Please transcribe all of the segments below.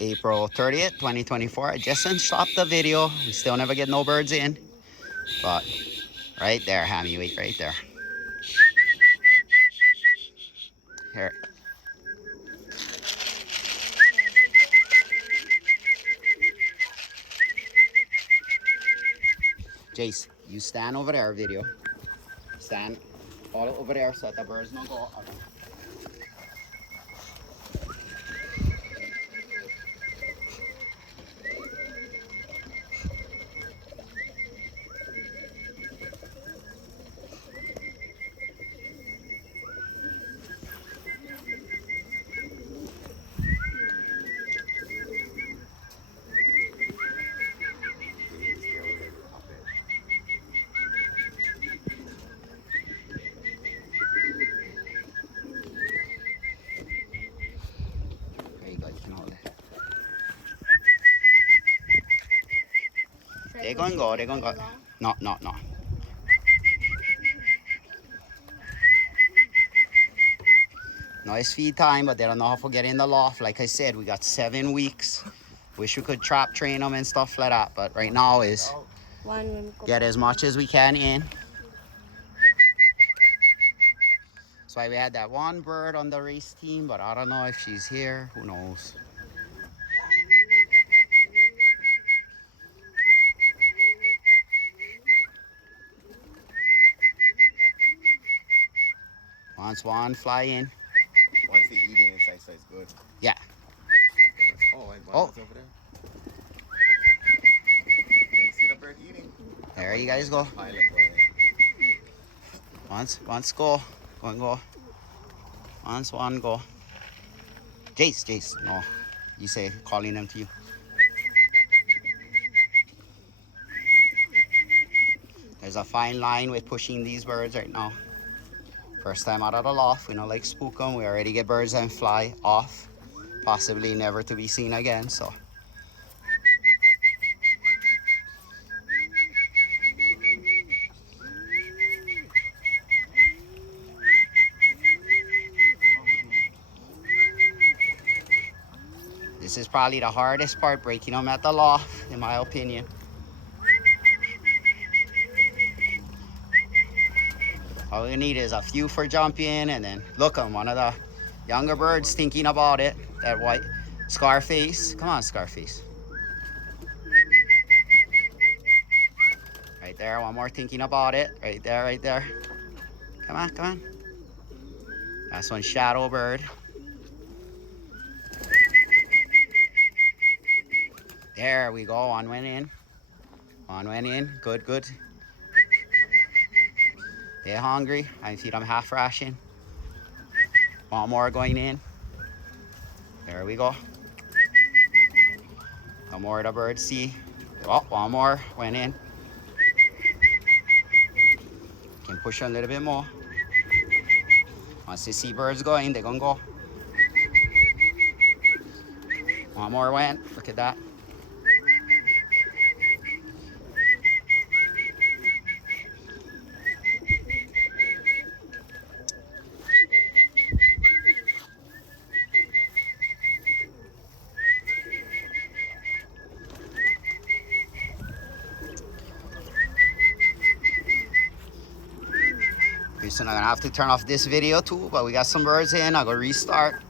April 30th, 2024. I just stopped the video. We still never get no birds in. But right there, Hammy, wait, right there. Here. Jace, you stand over there, video. Stand all over there so that the birds don't go up. There you go, you can hold it. They're going to go, they're going to go. No, no, no. No, it's feed time, but they don't know how to get in the loft. Like I said, we got 7 weeks. Wish we could trap train them and stuff like that, but right now is get as much as we can in. That's why we had that one bird on the race team, but I don't know if she's here. Who knows? Once one fly in. Once the eating inside, so it's good. Yeah. Oh, and Oh. over there. You see the bird eating? There you guys go. Pilot boy. Once go. One go. Once one go. Jace. No. You say calling them to you. There's a fine line with pushing these birds right now. First time out of the loft, we don't like spook them. We already get birds and fly off. Possibly never to be seen again, so. This is probably the hardest part, breaking them at the loft, in my opinion. All we need is a few for jump in, and then look at one of the younger birds thinking about it. That white Scarface. Come on, Scarface. Right there, one more thinking about it. Right there. Come on. That's one shadow bird. There we go, one went in. Good. They're hungry. I feed them half ration. One more going in. There we go. One more the birds see. Oh, one more went in. Can push a little bit more. Once they see birds going, they're gonna go. One more went. Look at that. Pretty soon I'm gonna have to turn off this video too, but we got some birds in. I'll go restart.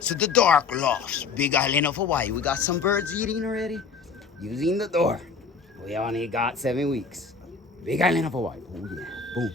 So the dark lofts, Big Island of Hawaii. We got some birds eating already. Using the door. We only got 7 weeks. Big Island of Hawaii. Oh yeah. Boom.